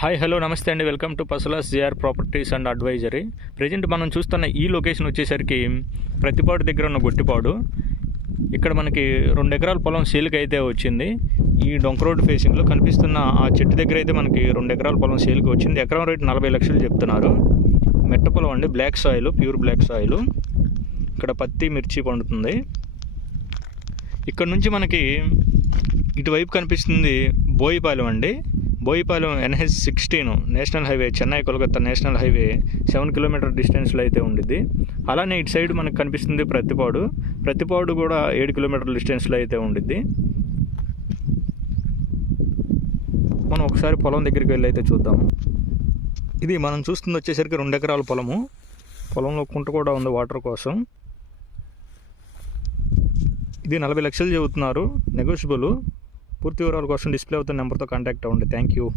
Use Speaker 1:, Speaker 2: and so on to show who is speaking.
Speaker 1: Hi hello namaste అండి. Welcome to Pasalas GR properties and advisory. Present మనం చూస్తున్న ఈ లొకేషన్ వచ్చేసరికి ప్రతిపాడు దగ్గర ఉన్న గొట్టిపాడు. ఇక్కడ మనకి రెండు ఎకరాల పొలం సేల్కి అయితే వచ్చింది. ఈ డొంక రోడ్ ఫేసింగ్లో కనిపిస్తున్న ఆ చెట్టు దగ్గర అయితే మనకి రెండు ఎకరాల పొలం సేల్కి వచ్చింది. ఎకరం రేటు నలభై లక్షలు చెప్తున్నారు. మెట్ట పొలం అండి. Black soil pure black soil. ఇక్కడ పత్తి మిర్చి పండుతుంది. ఇక్కడ నుంచి మనకి ఇటువైపు కనిపిస్తుంది బోయిపాలెం అండి. Boyipalem NH sixteen national highway Chennai Kolkata national highway seven kilometer డిస్టెన్స్లో అయితే ఉండిద్ది. అలానే ఇటు సైడ్ మనకు కనిపిస్తుంది ప్రతిపాడు. ప్రతిపాడు కూడా ఏడు కిలోమీటర్ల డిస్టెన్స్లో అయితే ఉండిద్ది. మనం ఒకసారి పొలం దగ్గరికి వెళ్ళి అయితే చూద్దాము. ఇది మనం చూస్తుంది వచ్చేసరికి రెండు ఎకరాల పొలము. పొలంలో కుంట కూడా ఉంది వాటర్ కోసం. ఇది నలభై లక్షలు చెబుతున్నారు. నెగోషియబుల్ పూర్తి వివరాల కోసం డిస్ప్లే అవుతున్న నెంబర్తో కాంటాక్ట్ అవ్వండి. Thank you.